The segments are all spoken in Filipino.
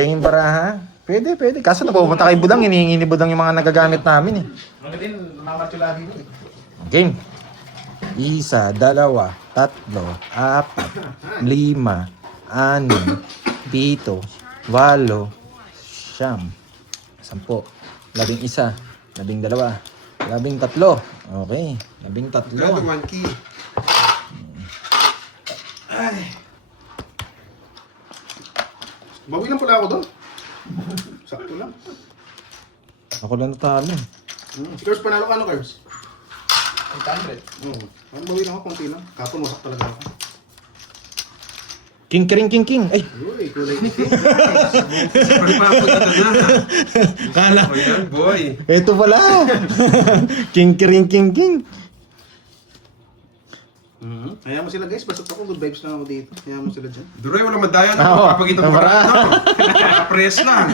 Tingin baraha? Pwede, pwede. Kaso napupunta kay Budang, hinihingi ni Budang yung mga nagagamit namin eh. Ano din, namamatulabi mo eh. Game. 1, 2, 3, 4, 5, 6, 7, 8, 9, 8, 10, 11, 12, 13. Okay, 13. Grado 1 key. Ay. Bawi lang pala ako doon. Sakto lang. Ako lang natalo. Si Curbs, panalo ka ano, Curbs? 800. Oo. Bawi lang ako, konti lang. Kapon, wasak talaga ako. King, king. Ay, Uy, kulay ni King. Pagpapunta na. kala. O yan, boy. Ito pala. King. Hayaan mo sila guys, basta ako, good vibes lang ako dito. Hayaan mo sila dyan. Duroy, walang madaya na. Oo, Papagita mo wala. ka press lang.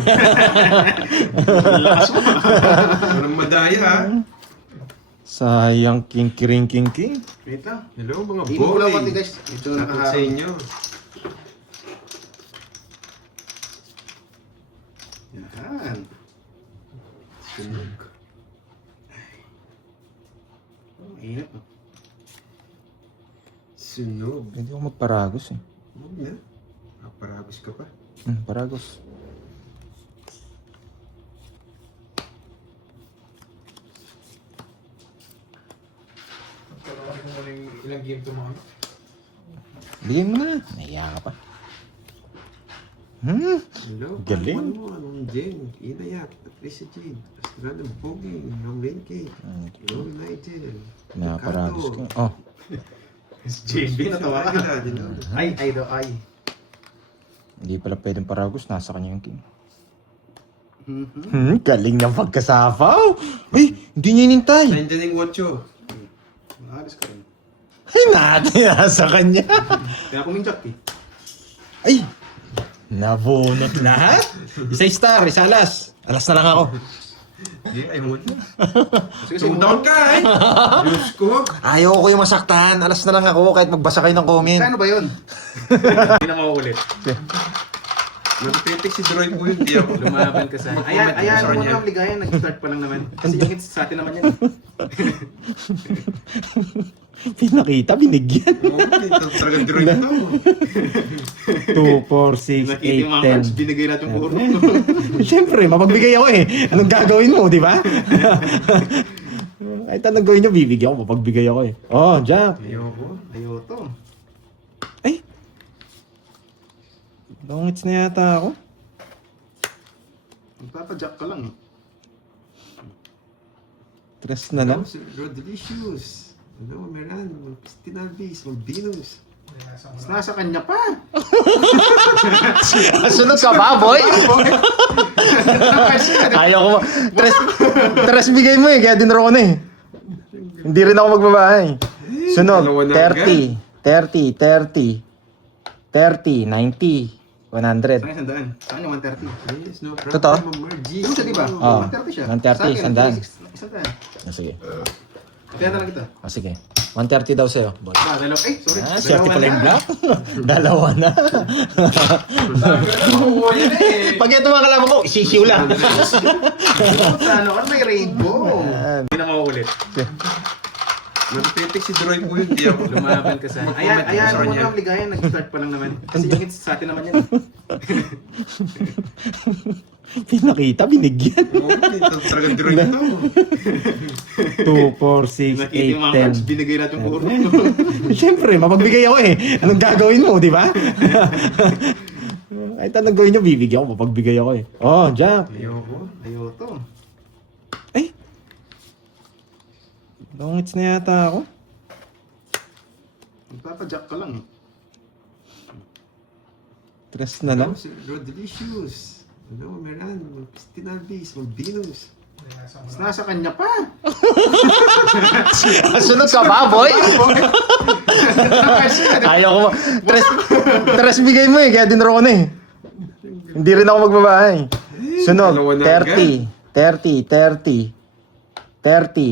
Lakas mo. Walang madaya, ha? Sayang king. Wait lang. Hello, mga Hindi mo lang boy. pati guys. Ito na Shoutout sa inyo. Yan. Sunog. Oh, init. Sunog. Hindi ako magparagos eh. Huwag na. Paragos ka pa. Paragos. Ilang game to mga? Bigyan mo na. Nahiya ka pa. Hello, Galing. Anong Jen? Inayak, Patricia Jane, Astrana Boging, Ramlin Cake, Hello, Nigel. Naparagos ka. Oh. JB, natawa ka. Ay daw, ay. Hindi pala pwedeng paragos. Nasa kanya yung king. Mhm. Galing ng pagkasapaw. Ay, hindi niya inintay. Nandiyan yung 8. Maalis ka rin. Ay, nasa kanya. Kaya ako minjak eh. Ay, nabunot lahat. Isa star, isa alas. Alas na lang ako. Hindi, ay mo na. Sige, Tumutawag ka eh. Diyos ko. Ayaw ko yung masaktan. Alas na lang ako kahit magbasa kayo ng comment. Kano ba yun? Hindi na mauulit. Nagtitik si Droid mo yun, di ako. Lumaban ka sa... Ayan mo na ang ligayan, nag-start pa lang naman. Kasi yung hits sa atin naman yan. Pinakita, binigyan. Oo, ito talagang Droid ito. 2, 4, 6, Nakita yung mga cards, 8, binigay natin puro. 10. Siyempre, mapagbigay ako eh. Anong gagawin mo, di ba? Kahit anong gawin nyo, bibigyan ko. Mapagbigay ako eh. Oh, Jack. Ayoko. Ayoto. Ay! Longits na yata ako. Magpapajack ka lang eh. Tres na lang. Hello, Sir Rodelicious. Hello, Meran. Pistinabis. Malbinos. Mas nasa kanya pa. Sunod ka ba, boy? Ayaw ko. Tres bigay mo eh, kaya dinro ko na eh. Hindi rin ako magbabahay. Sunog, Dalawa na 30, 90, 100. Saan yung sandaan? Saan yung 130? Yes, no problem. Totoo? Margie. Yung siya diba? Oo. 130 siya. 130, Sa akin, sandaan. Sandaan. Sige. Kaya na lang kita. Sige. 130 daw sa'yo, boy. Dalawa. Ay, sorry. Swerte pala yung black. Dalawa na. Oo, yan eh. Pag ito mga kalaban ko, isisiw lang. Sa ano may rainbow. Hindi na mauulit. Nagtitik si Droid mo yun, di ako. Lumaban ka sa... Ayan mo na ang ligayan, nag-start pa lang naman. Kasi yung hits sa atin naman yan. Pinakita, binigyan. Oo, ito talagang Droid ito. 2, 4, 6, Nakita yung mga cards, 8, binigay natin puro. 10. Siyempre, mapagbigay ako eh. Anong gagawin mo, di ba? Kahit anong gawin nyo, bibigyan ko. Mapagbigay ako eh. Oh, Jack. Ayoko. Ayoto. Ay! Longits na yata ako. Magpapajack ka lang eh. Tres na lang. Hello, Sir Rodelicious. Hello, Meran. Pistinabis. Malbinos. Mas nasa kanya pa. Sunod ka ba, boy? Ayaw ko. Tres bigay mo eh, kaya dinro ko na eh. Hindi rin ako magbabahay. Sunog, Dalawa na 30,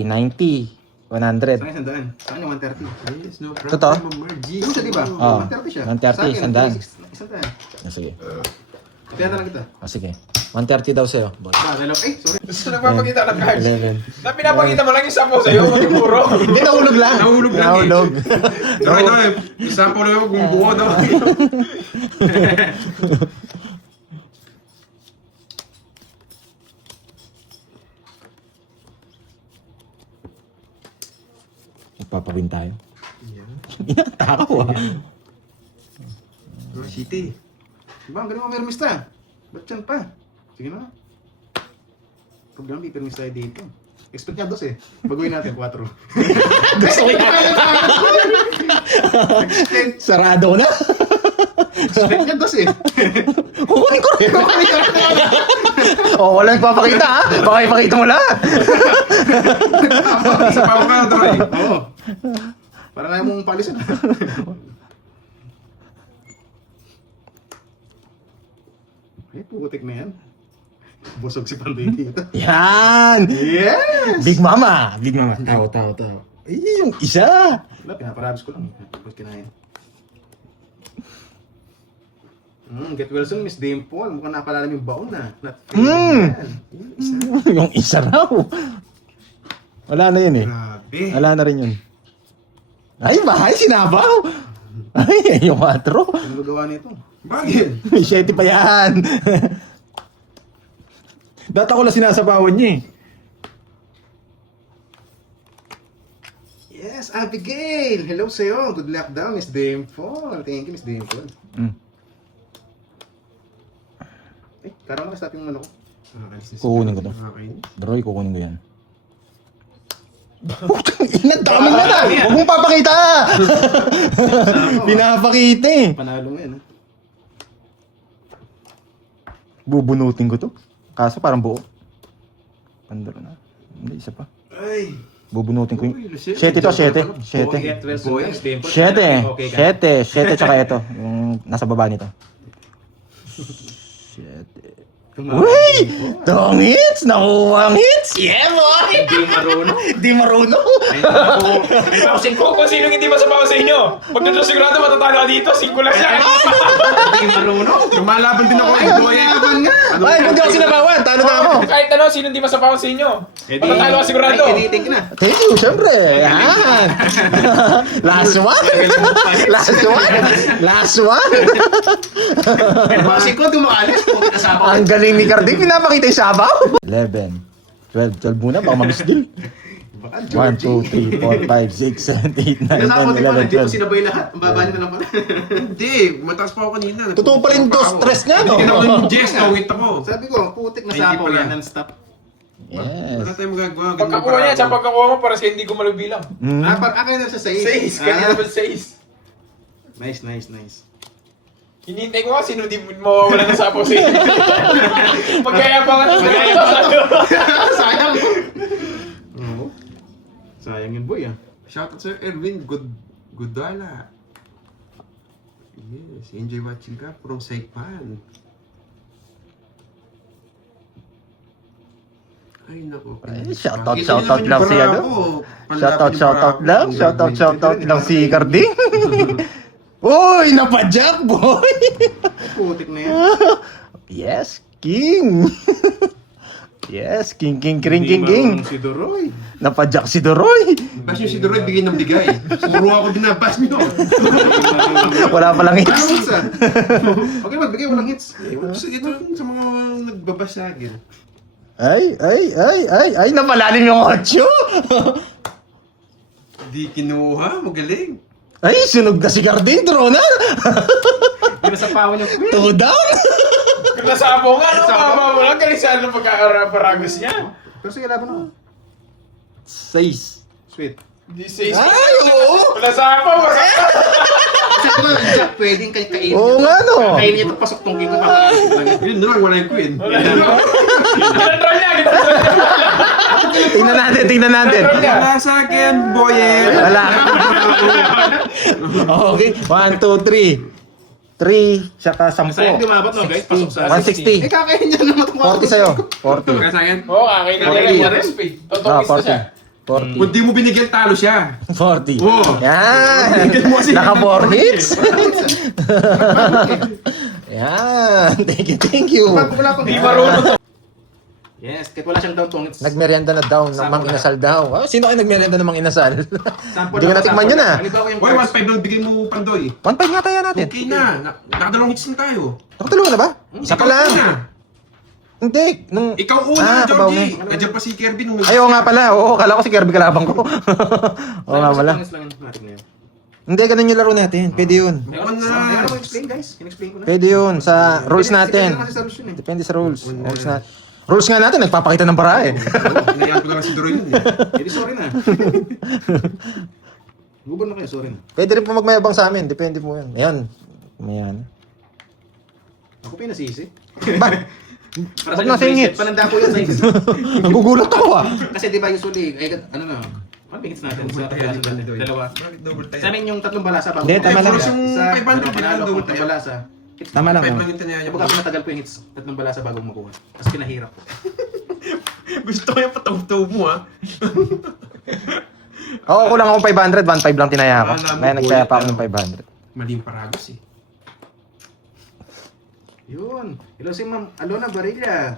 90, 100. Saan yung sandaan? Saan yung 130? Yes, no problem. Totoo? Margie. Yung siya diba? Oo. 130 siya. 130, Sa akin, sandaan. Sandaan. Sige. Kaya na lang kita. Sige. 130 daw sa'yo, boy. Dalaw. Ay, sorry. Gusto nagpapakita ng cards. 11. Na pinapakita mo lang yung sapo sa'yo, kung puro. Hindi, nahulog lang. Nahulog lang eh. Nahulog. Pero ito eh, isa po na yung kung buo daw. Magpapawin tayo. Yeah. Takaw ah. City. Diba, ang galing mo mermista. Ba't yan pa? Sige na. Problema, may permis tayo dito. Expect niya 2 eh. Baguhin natin 4. Gusto ko yan. Sarado ko na. Expect niya 2 eh. Kukunin ko rin. Wala nagpapakita ha. Baka ipakita mo lahat. Isa pa ako ka, Troy. Oo. Parang ayaw mong palisan. Ay, putik na yan. Busog si Pandoy dito. Yan. Yes! Big Mama. Big Mama. Tao. Ay, yung isa. Wala, pinaparabis ko lang. Tapos kinain. Get well soon, Miss Dimple. Mukhang napalalam yung baon na. Yung isa raw. Wala na yun eh. Grabe. Wala na rin yun. Ay, bahay, sinabaw. Ay, yung 4. Ano gawa nito? Bakit? 7 pa yan. Dati ako lang sinasabawan niya eh. Yes, Abigail! Hello sa'yo. Good luck daw, Miss Dimple. Thank you, Miss Dimple. Eh, karang nakastop yung ano ko. Kukunin ko to. Okay. Droy, kukunin ko yan. Inagdama mo na! Huwag mong papakita! Pinapakita eh. Panalo mo yan, ha? Bubunutin ko to. Kaso parang buo. Pandaro na. Hindi, isa pa. Ay. Bubunutin ko Uy, yung... Lucille, 7 to, 7. Get well soon, Miss Dimple. 7. Okay ka. 7 tsaka ito. Yung nasa baba nito. 7. Uy! Tong hits! Nakuha ang hits! Yeah, boy! Hindi marunong. Hindi marunong. Ayun ko kung sinong hindi masabaw sa inyo. Pag nandun sigurado matatalo ka dito, 5 lang siya. Hindi marunong. Lumalaban din ako Ay, ng Boy. laban nga. Ay, hindi ako sinabawan. Talo na ako. Kahit ano, sino hindi masabaw sa inyo. Matatalo ka sigurado. Ay, editing na. Thank you, syempre. Yan. Last one. Last one. Kasi ko dumaalis, kung kinasama ko. Ang galing ni Carding. Pinapakita yung sabaw. 11. 12 muna. Baka mamisdil. Baka 1, 2, 3, 4, 5, 6, 7, 8, 9, Kinasama ko 10, din pala, hindi ko 11, 12. sinabay lahat. Ang baba niyo na lang pala. Hindi, mataas pa ako kanina. Totoo pa rin dos stress niya, no? Hindi ka naman yung Jess, nawit ako. Sabi ko, putik na Ay, hindi sapaw pala. yan, non-stop. Wala Yes. tayong magagawa. ganun Pagkakuha pa niya, ako. sa pagkakuha mo, para sa hindi ko malubilang. Pag akin na sa 6. 6, kanina naman 6. Nice. Hinihintay ko nga sino di mo wala ng sapaw sa inyo. Magkaya pa nga. Sayang. Oo. Sayang yun, boy, ah. Shoutout Sir Erwin, Godala. Yes, enjoy watching ka from Saipan. Ay, naku. Ay, shoutout lang si ano. Shoutout lang si Carding. Uy, napadyak, boy. Putik na yan. Yes, king. Yes, king. Hindi marunong si Doroy. Napadyak si Doroy. Bash nyo si Doroy, bigay ng bigay. Puro ako din na bash nyo. Wala palang hits. Parang hits, ah. Okay, magbigay walang hits. So, ito sa mga nagbabash sa akin. Ay, napalalim yung 8. Di kinuha, magaling. Ay, sunog na si Carding, drone na. Hindi na sa pawan yung queen. 2 down. Kung nasapaw nga, ano mababa mo lang, kalisan ng pagkakaragos niya. Pero sige, laban ako. 6. Sweet. Di 6. Ay, oo. Kung nasapaw, masakit. Kasi ito nga, Jack, pwedeng kainin. Oo nga, no. Kainin ito, pasok tong king ko. Kakainin. Yun na lang, wala yung queen. Ginatry niya. Tingnan natin. Wala sa akin, boyet. Wala. Okay, 1, 2, 3. 3, tsaka 10. Sayang dumabot, no, guys? Pasok sa 160. kakainin niya naman itong 40 sa'yo. 40. Wala sa akin. Oo, kakain na nila yung recipe. Totokis na siya. 40. Kung di mo binigyan, talo siya. 40. Oo. Yan. Naka 4 hits. Yan. Thank you. Pag wala pang Di marunong. Yes, kahit wala siyang down tong. Nagmerienda na daw ng mang inasal daw. Oh, sino kayo nagmerienda ng mang inasal? Sample Hindi ko lang, natikman sample yun lang. ah. Halimbawa yung Boy, cards. 1.5 lang bigay mo Pandoy. 1.5 nga tayo natin. Okay na. Nakadalawang hits lang tayo. Nakatulungan na ba? Isa pa Ikaw lang. una. Hindi. Nung... Ikaw una, kabaw Georgie. na. Nandiyan pa si Kirby nung... Ay, oo nga pala. Oo, kala ko si Kirby kalabang ko. Oo nga pala. Lang yung matik na yun. Hindi, ganun yung laro natin. Pwede yun. Mukhang Ayun na... ako explain guys. In-explain ko na. Pwede yun. Sa rules Depende natin. naman sa rules yun eh. Depende sa rules. Rules nga natin, nagpapakita ng para eh. Hinayaan ko lang si Duro yun eh. Eh di sorry na. Guban na kayo, sorry na. Pwede rin po magmayabang sa amin. Depende po yan. Ayan. Mayan. Ako pa yung nasisi. Ba? Para Wag na singit. Pananda ko yun sa inyo. Nagugulat ako ah. Kasi di ba usually, ay, ano na, ano bigits natin sa dalawa. Bakit double tayo? Sa amin yung tatlong balasa bago. Hindi, tama lang. Sa Yung 500 panalo din, ko, double tatlong tayo. balasa. Hits Tama lang. 5 oh. lang yung tinaya Kapag ako matagal po yung hits, tatlong balasa bago makuha. Tapos pinahirap ko. Gusto ko yung pataw-taw mo ah. Oo, kulang akong 500. 1.5 lang tinaya ako. Alam mo, Kaya nagtaya pa ako bulit, ng 500. Mali yung paragos eh. Yun. Hello si Ma'am Alona Barilla.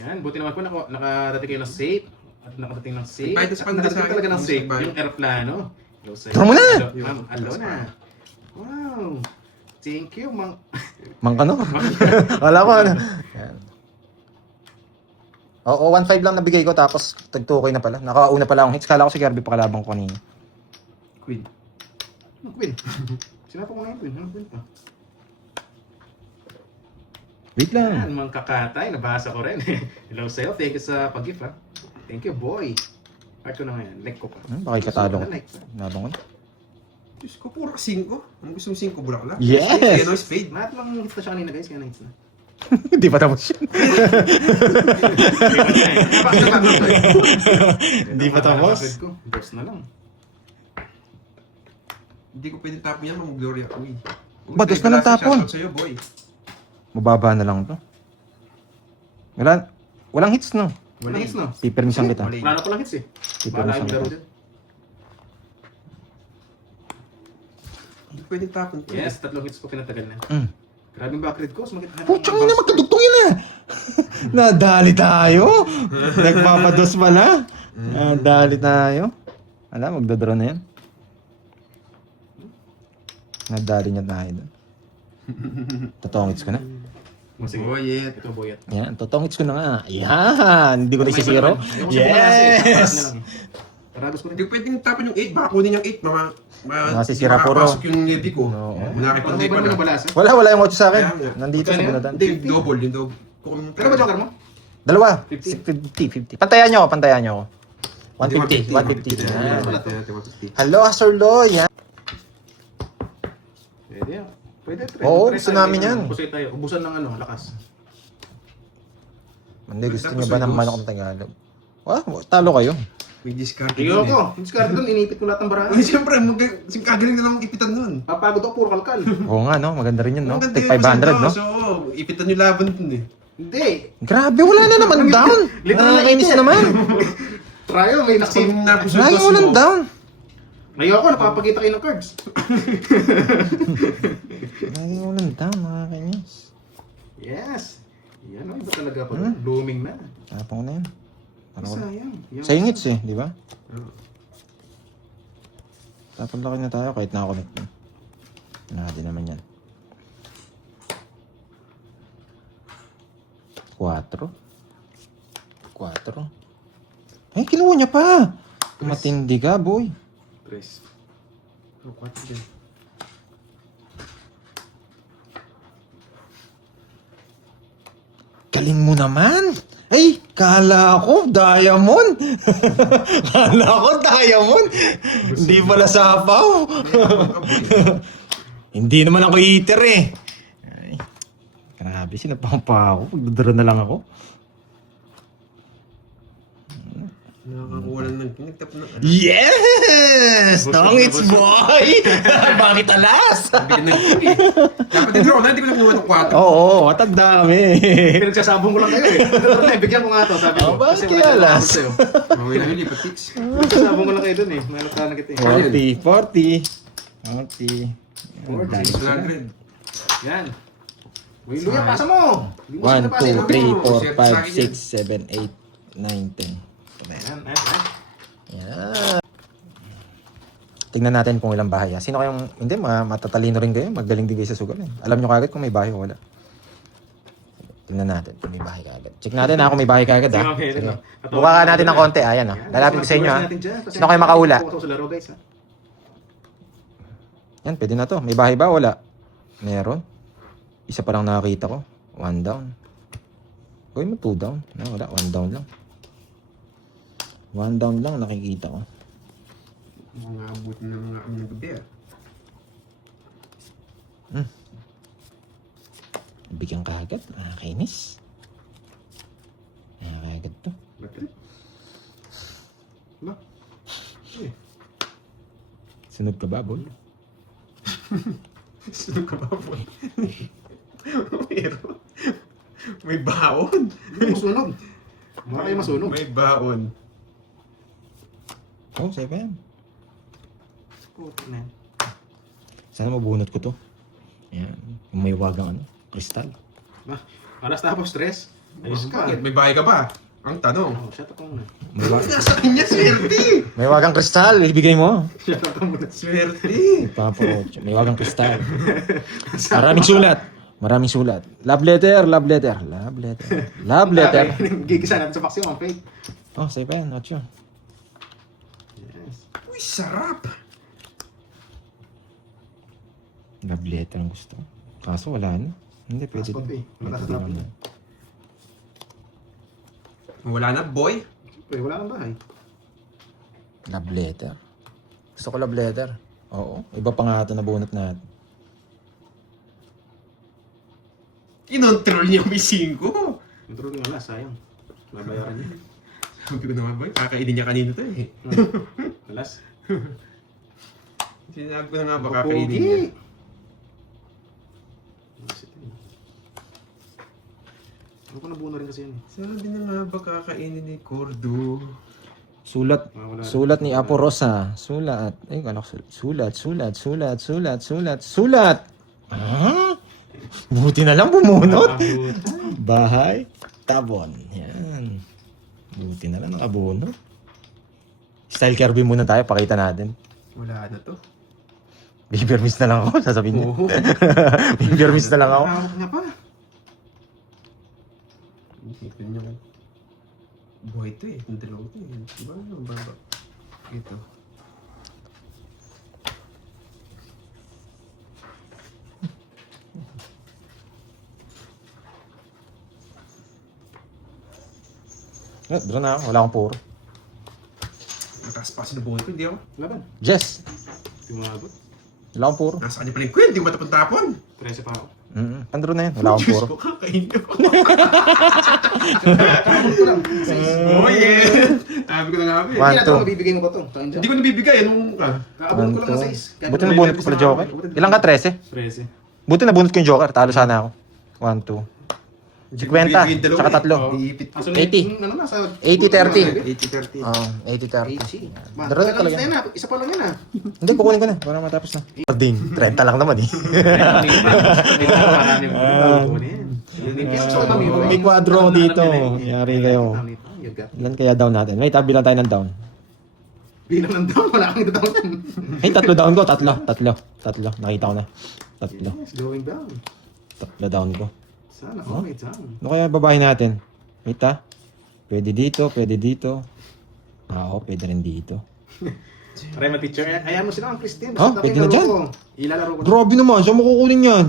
Yan, buti naman po nakarating kayo ng safe. At nakarating ng safe. Kahit sa At pandesal, nakarating talaga ng kung safe. sa Yung aeroplano. Hello sa'yo. Tara mo na! Hello, Ma'am Alona. Wow. Thank you, Ma'am. Mang ano? Wala ko ano. Yan. Oo, 1.5 lang nabigay ko tapos tag-2K na pala. Nakauna pala akong hits. Kala ko si Kirby pa kalabang ko kanina. Queen. Ano, Queen? Sinabi ko na yung Queen. Ano, Queen pa? Wait Yan, lang. mga kakatay. Nabasa ko rin. Hello sa'yo. Thank you sa pag-gift, ha. Thank you, boy. Heart ko na ngayon. Like ko pa. Baka ikatalo ko. Like pa. Nabang ko. Diyos ko, puro 5. Ang gusto mong 5 bulaklak? Yes! Spade, ano, spade. Lahat lang hits na siya kanina, guys. Kaya na-hits na. Hindi pa tapos yun. Hindi pa tapos. Burst na lang. Hindi ko pwedeng tapon yan, Mang Gloria. Uy. Ba, dos na lang tapon. Shoutout sa'yo, boy. Mababa na lang to. Walang hits no. Walang hits, no? Pipermisan kita. Wala. Wala na palang hits, eh. Bahala yung laro din. Hindi ko pwedeng tapon. Yes, tatlong hits po pinatagal na. Mm. Grabing backread ko. Sumakit na. Putsang ina, magkadugtong yun ah. Nadali tayo. Nagpapados pala. Nadali tayo. Alam, magdodraw na yan. Nadali niya tayo doon. Totoong hits ko na. Sige. Boyet. Ito, boyet. Yan, totoong hits ko na nga. Yan, hindi ko na isisiro. Yes! Taragos ko rin. Hindi ko pwedeng tapon yung 8. Baka kunin yung 8. Masisira puro. Makapasok yung nebi ko. Oo. Wala kay Parang Pandoy may ba pala. naman balasa? Wala yung 8 sa akin. Kaya, Nandito sa Magkano bunutan. Hindi, yung double. Yung double. Pero ba joker mo? Dalawa. 50. 50. Pantayan nyo ako, pantayan nyo ako. 150. 150. Yan. Yan. Hello, Sir Lo. Yan. Pwede yan. Pwede. Oo, gusto namin yan. Pusay tayo. Ubusan ng ano, lakas. Hindi, gusto nyo ba ng manok ng Tagalog? Talo kayo. May discard. Tiyo ko. Yung discard doon, inipit ko lahat ng barahan. Uy, siyempre, kagaling na lang ipitan nun. Papagod ako, puro kalkal. Oo nga, no? Maganda rin yun, no? Ang ganda Take yung 500, no? So, ipitan yung laban dun eh. Hindi. Grabe, wala na naman down. Literal na Nakakainis ito. naman. Trial, may Pag nakasave. napusod Lagi boss walang mo, down. Ngayon ako, napapakita kayo ng cards. Lagi walang down, nakakainis. Yes. Yan o, iba talaga ako. Blooming na. Tapang ko na yun. Ano ko? Sayang. Yan. Sa ingits eh, di ba? Tapang laki na tayo kahit nakakonect na. Nakati naman yan. 4. Eh, kinuha niya pa. Matindi ka, boy. Tres. Ang 4 dyan. Galing mo naman. Ay, kala ko diamond. Kala ko diamond. Hindi pala sapaw. Hindi naman ako eater eh. Ay, grabe, sinapang pa ako. Pagdadara na lang ako. Nakakakuha lang ng pinagtap na. Yes! Tongits boy! Bakit alas? Bigyan ng dapat din draw na, hindi ko lang kinuha ng 4. Oo, at ang dami. Pinagsasabong ko lang kayo eh. Bigyan ko nga ito, sabi ko. Oh, bakit Kasi kaya wala na last? ako sa'yo. Mamaya na lipat tips. Pinagsasabong ko lang kayo dun eh. May alat na kita eh. 40. Yan. Uy, Luya, pasa mo! Hindi mo 1, sinapasa, 2, Luya. 3, 4, 5, 6, 7, 8, 9, 10. Ayan, ayan. Yan. Tingnan natin kung ilang bahay. Sino kayong, hindi, matatalino rin kayo. Magaling din kayo sa sugal. Alam nyo kagad kung may bahay o wala. Tingnan natin kung may bahay kagad. Check natin kung may bahay kagad ha. Sige, Sige. meron, no? Buka ka natin ng konti. Ayan ha. Lalapit ko sa inyo ha. Sino kayo makaula? Focus sa laro, guys, ha? Yan, pwede na to. May bahay ba? Wala. Meron. Isa pa lang nakakita ko. 1 down. Gawin mo 2 down. No, wala. 1 down lang. 1 down lang nakikita ko. Mga abot ng mga aming gabi ah. Bigyan ka agad. Nakakainis. Nakakagad to. Ba't rin? Ba? Eh, Sunod ka ba, boy? Sino ka ba po? Meron. May baon. hindi masunog. Mukha kayo masunog. May baon. Oh, safe yan. Puti na yan. Sana mabunot ko to. Ayan. Yung may wagang ano, kristal. Ah, alas tapos stress. Ayos ka. Bakit? May bahay ka ba? Ang tanong. Oh, shut up ka muna. May, wa- Nasa kanya swerte! may wagang kristal. Ibigay mo. Shut up ka muna. Swerte! Papa, may wagang kristal. Maraming sulat. Maraming sulat. Love letter, love letter, love letter. Love letter. Gigisa natin sa paksiw, ang fake. Oh, safe yan. Not yun. Yes. Uy, sarap! Love letter ang gusto. Kaso wala na. Hindi, pwede Passport din. eh. Wala sa Pwede trap din. eh. Wala na, boy. Siyempre, wala nang bahay. Love letter. Gusto ko love letter. Oo. Iba pa nga ito na bunot natin. Kinontrol niya may 5. Control nga wala, sayang. Babayaran niya. Sabi ko naman, boy, kakainin niya kanina to eh. Alas. Sinabi ko na nga ba kakainin niya. Ano ko nabuno rin kasi yun eh. Sabi na nga ba kakainin ni Cordo. Sulat. Wala. Sulat ni Apo Rosa. Sulat. Ay, ano? Sulat. Sulat. Ah? Buti na lang bumunot. Bahay. Tabon. Yan. Buti na lang nakabunot. Style Kirby muna tayo. Pakita natin. Wala na to. Beaver miss na lang ako. Sasabihin niya. Beaver miss na lang ako. Hawak niya pa. Isipin niyo. Buhay to eh. Yung dalawa to eh. Diba? Ano ba? Ito. Doon na ako. Wala akong puro. Mataas pa kasi na buhay ko. Hindi ako. Laban. Jess. Hindi mo nabot. Wala akong puro. Nasa kanya pala yung kwento. Hindi ko matapon-tapon. 13 pa ako. Pandro na yan. Wala akong puro. Diyos ko, kakainin ko. Kakabot ko lang. Oh yeah! Sabi ko na nga ba eh. One, Hindi na two. ito, mabibigay mo pa to. Saan dyan? Hindi ko nabibigay. Anong Kakabot ko lang ng 6. Buti na bunot ko pala Joker. Ilang ka? 13? 13. Buti na bunot ko yung Joker. Talo sana ako. 1, 2. 50, tsaka tatlo. Iipit ko. 80. Ano na, sa... 80-30. 80-30. Oo, 80-30. 80. Daro na talaga. Yan na, isa pa lang yan ah. Hindi, kukunin ko na. Para matapos na. Ding, 30 lang naman eh. May quadro ako dito. Yari kayo. Ilan kaya down natin? May tabi lang tayo ng down. Bilang ng down, wala kang ito down. Ay, tatlo down ko. Tatlo. Nakita ko na. Tatlo. Yes, going down. Tatlo down ko. Sana, okay, down. Ano kaya babae natin? Wait ha. Pwede dito, pwede dito. Oo, pwede rin dito. Try mo teacher. Ayan mo sila ang Christine. Ha? Pwede na dyan? Ilalaro ko. Grabe naman, saan mo kukunin yan?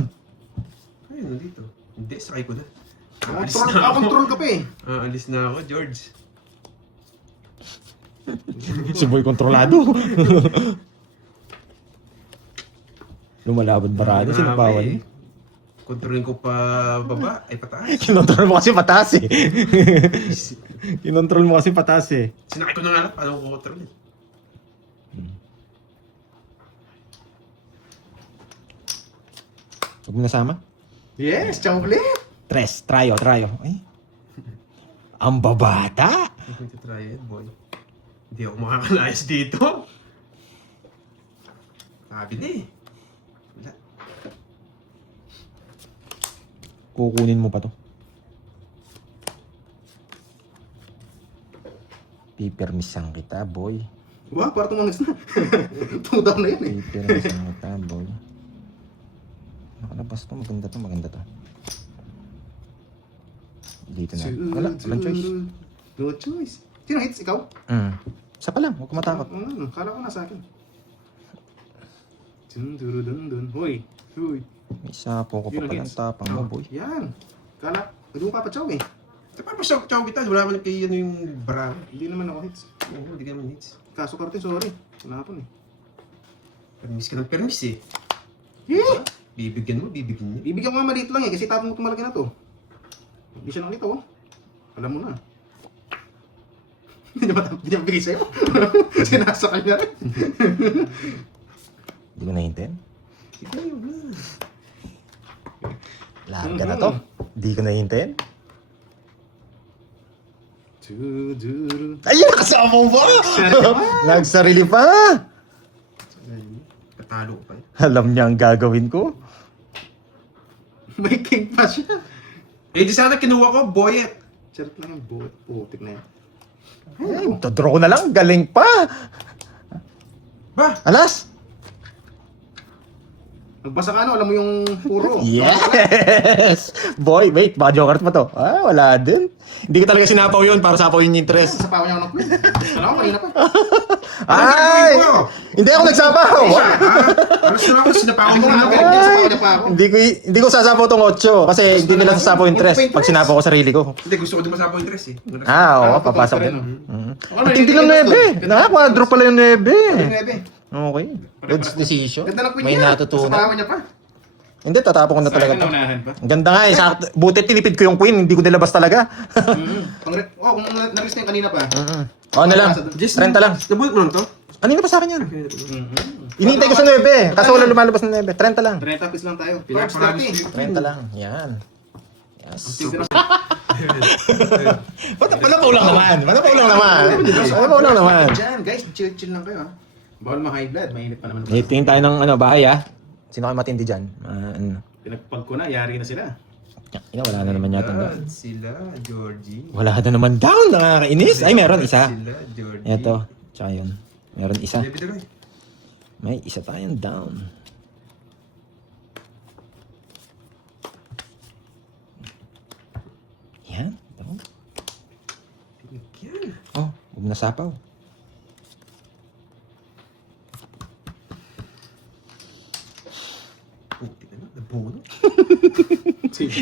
Ayun, nandito. Hindi, sakay ko na. Alis Control, na ako. control ka pa eh. Alis na ako, George. Si Boy kontrolado. Lumalaban barado, sinapawan. Kontrolin ko pa baba, ay pataas. Kinontrol mo kasi pataas eh. Kinontrol mo kasi pataas eh. Sinakay ko na nga lang, paano ko kontrolin? Huwag mo nasama? Yes, chocolate. Tryo. Ay. Ang babata. Hindi ko try it, boy. Hindi ako makakalayas dito. Sabi na eh. Wala. Kukunin mo pa to. Pipermisan kita, boy. Wow, parang tumangis na. Tumutaw na yun eh. Pipermisan kita, boy. Nakalabas to. Maganda to, maganda to. Dito na. Wala, walang choice. No choice. Sino hits? Ikaw? Isa pa lang, huwag ka matakot. Kala ko nasa akin. Dun. Hoy. Hoy. May sapo ko pa palang tapang mo, boy. Yan. Kala, hindi mo papachaw eh. Tapos chow kita, wala man kayo yung barang. Hindi naman ako hits. Oo, hindi ka naman hits. Kaso Karte, sorry. Sinapon eh. Permis ka ng permis eh. Eh! Bibigyan mo niya. Ibigyan ko nga maliit lang eh, kasi tapon mo tumalaki na to. Hindi siya nakita oh. Alam mo na. Hindi niya mabigay sa'yo. Sinasakal niya rin. Hindi ko nahintin. Sige, yun na. Larga na to. Hindi ko nahintin. Ayun, kasama mo ba? Nagsarili pa. Katalo ko pa eh. Alam niya ang gagawin ko. May king pa siya. Eh, di sana kinuha ko, boyet. Charot lang yung buhat. Putik na yan. Ay, to-draw ko na lang. Galing pa. Ba? Alas. Nagbasa ka ano, alam mo yung puro. Yes! Boy, wait. Baka joker pa to. Ah, wala din. Hindi ko talaga sinapaw yun para sapaw yung interest. Sa pawa niya ako ng queen. Alam ko, kanina pa. Ay! Hindi ako nagsapaw. Alas na ako, sinapakan Hindi ko ko na nga ako. sa pawa niya pa ako. Hindi ko sasapaw tong 8 kasi hindi nila sasapaw yung interest pag sinapaw ko sarili ko. Hindi, gusto ko din masapaw yung dress eh. Oo, papasok din. At hindi lang 9. Nakakwadro pala yung 9. Okay. Good decision. Ganda ng queen May niya. Sa natutunan. pawa niya pa. Hindi, tatapon ko na talaga to. Naunahan pa. Ang ganda nga eh. Buti tinipid ko yung queen, hindi ko nilabas talaga. Kung na-risk na yung kanina pa. O, ano lang. 30 lang. Nabulot mo lang to? Kanina pa sa akin yan. Inintay ko sa 9 eh. Kaso wala lumalabas na 9. 30 lang. 30 piece lang tayo. Pilar Cards para 30. 30 lang. Yan. Yes. Tignan Manapaw lang naman. Manapaw lang naman. Manapaw lang naman. Diyan, guys, chill lang kayo ha. Bawal ma-high blood, mainit pa naman. Tingin tayo ng bahay ah. Sino kayo matindi dyan? Pinagpag ko na, yari na sila. Wala na naman yata down. Sila, Georgie. Wala na naman down. Nakakainis. Ay, meron isa. Sila, Georgie. Ito. Tsaka yun. Meron isa. David Roy. May isa tayong down. Yan. Down. Pinigyan. Oh, huwag na sapaw. Puti na na, nabunot.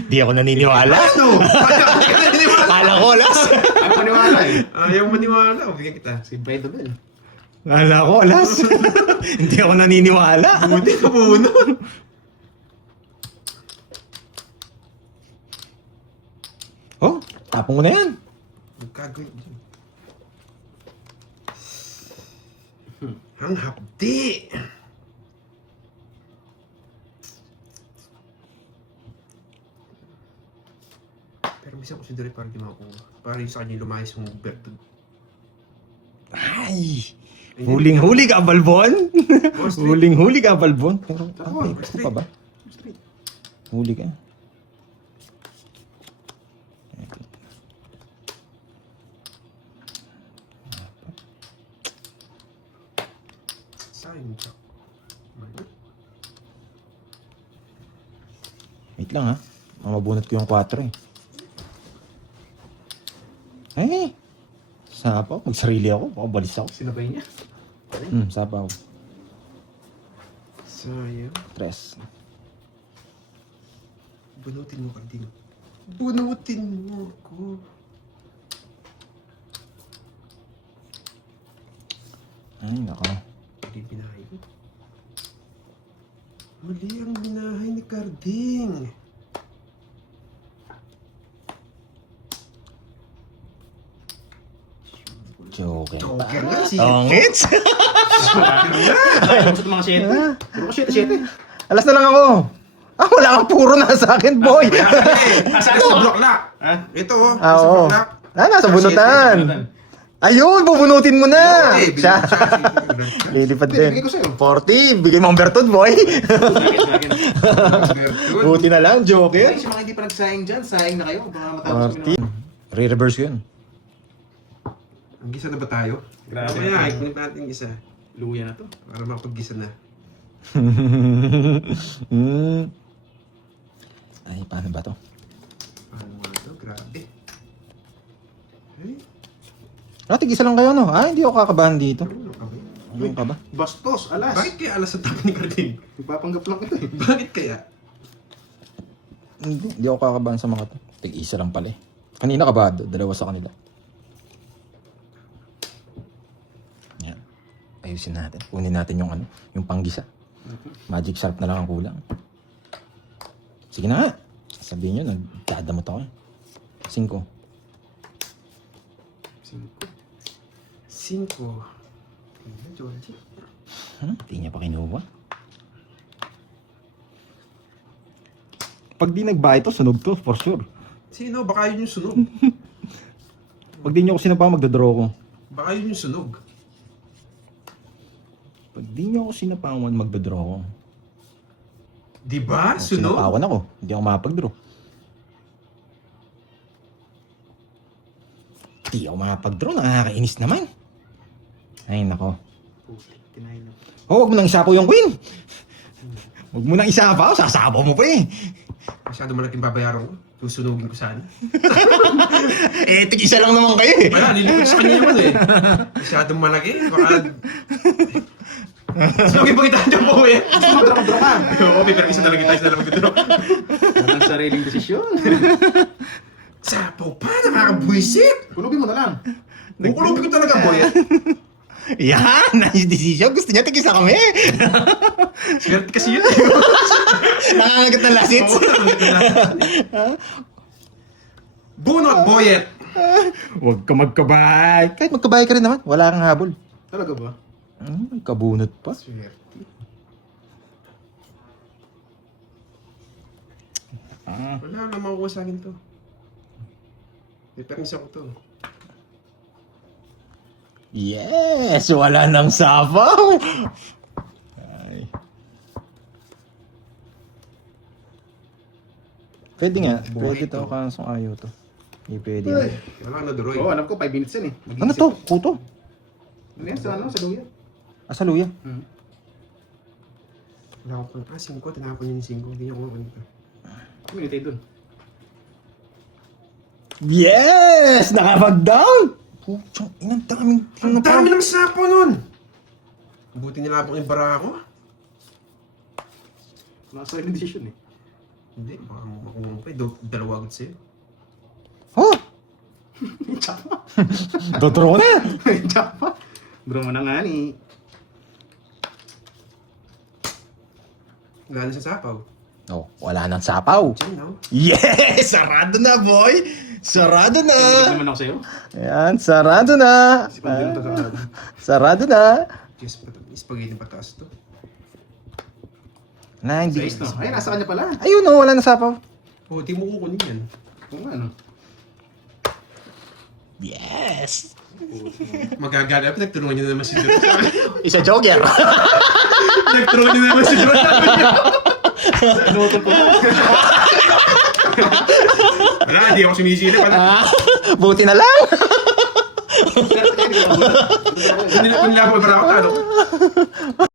Di ako naniniwala. Ano? Kala ko, alas. Ano paniwala eh? Ayaw maniwala. Bigyan kita. Si By the Bell. Kala ko, alas. Hindi ako naniniwala. Puti, nabunot. Oh, tapong mo na yan. Magkagawin dyan. Ang hapdi. Pero minsan consider para di makuha. Para yung sa kanya lumayas yung Berto. Ay, huling-huli ka, Balbon. Huling-huli ka, Balbon. Pero, ito pa ba? Straight. Huli ka. Sayang siya. Wait lang ha. Mabunot ko yung 4 eh. Ay! Sapaw. Magsarili ako. Baka balis ako. Sinabay niya. Sapaw. Sayang. 3. Bunutin mo ka din. Bunutin mo ako. Ay, nako. Mali binahay ko. Mali ang binahay ni Carding. Joke. Joker nga si... Tongits! Gusto mga 7. Puro ko 7. Alas na lang ako. Wala kang puro na sa akin, boy. Asan sa block lock? Ha? Ito oh. Ah, Sa oo. block lock. Nasa bunutan. Ayun, bubunutin mo na! Eh, Siya. binigyan siya, sige. Lilipad Pwede, din. bigay ko sa'yo. 40, bigay mo ang bertod, boy. Akin. Bertun. Buti na lang, joker. Ay, sa mga hindi pa nagsayang dyan, sayang na kayo. Baka matapos kami 40. Re-reverse ko yun. Ang gisa na ba tayo? Grabe. Kaya, ikunin natin yung isa. Luya na to. Para makapag-gisa na. Ay, paano ba to? Paano nga ito? Grabe. Eh, Tig-isa lang kayo, no? Hindi ako kakabahan dito. ano ka ba? Ano ka ba? Bastos, alas. Bakit kaya alas sa tabi ni Carding? Ipapanggap lang ito eh. Bakit kaya? Hindi ako kakabahan sa mga to. Tig-isa lang pala eh. Kanina kabado, dalawa sa kanila. Yan. Ayusin natin. Kunin natin yung ano, yung panggisa. Magic sharp na lang ang kulang. Sige na nga. Sabihin nyo, nagdadamot ako eh. 5. 5. Tingnan, Georgie. Hindi niya pa kinuha. Pag di nagbahay to, sunog to, for sure. Sino? Baka yun yung sunog. Pag di niyo ako sinapa, magdodraw ko. Baka yun yung sunog. Pag di niyo ako sinapawan, magdodraw ko. Di ba? Kung Sunog? sinapawan ako, hindi ako makapag-draw. Hindi ako makapag-draw, nakakainis naman. Ay, nako. Tinahin na. Huwag mo nang isapaw yung queen. Huwag mo nang isapaw, sasapaw mo pa eh. Masyado malaking babayaran ko. Susunugin ko sana. Tig-isa lang naman kayo eh. Wala, nilipot sa kanya naman eh. Masyadong malaki. Baka... Sunugin pa kita dyan po eh. Gusto mo draw ka? Oo, pero isa na lang kita, isa na lang kita. Walang sariling desisyon. Sapaw pa, nakakabwisit. Kulubin mo na lang. Kukulubin ko talaga, boy. Yan, nice decision. Gusto niya tig-isa kami. Swerte kasi yun. Nangangagat ng lasits. Bunot, boyet. Huwag ka magkabahay. Kahit magkabahay ka rin naman, wala kang habol. Talaga ba? Kabunot pa. Swerte. Wala na makukuha sa akin to. May permis ako to. Yes! Wala nang sapaw! Ay. Pwede nga. Buhay Pwede to, to. kaso ayaw to. Hindi pwede. Ay. Wala na, Duroy. Oo, alam ko 5 minutes yan eh. Ano to? Kuto? Ano yan? Sa ano? Sa luya? Sa luya. Wala ko pa. 5. Tinapon niya yung 5. Hindi niya kumakuha nito. Minute dun. Yes! Nakapag-down! Puchang inang daming... Ang dami ng sapo nun! Buti nilabok yung bara ko. Nasa sariling desisyon eh. Hindi, baka makuha mo pa. Dalawa agad sa'yo. Oh! Tsaka. Dodro na! Tsaka. Bro mo na nga ni. Wala na sa sapaw. Oh, wala nang sapaw. Diyan, no? Yes! Sarado na, boy! Sarado na! Pinigit naman ako sa'yo. Ayan, sarado na! Sipan din ito sa Sarado na! Yes, spaghetti pataas to. Na, hindi. Size no. Ay, nasa kanya pala. Ayun, oh, wala na sapaw. Oh, di mo kukunin yan. Kung ano. Yes! Magagaga. Nagtulungan niyo na naman si Duro. Isa joker. Nagtulungan niyo na naman si Duro. Ano ko? Wala, hindi ako sumisilip. Buti na lang. Kung nilabok yung bara ko, talo.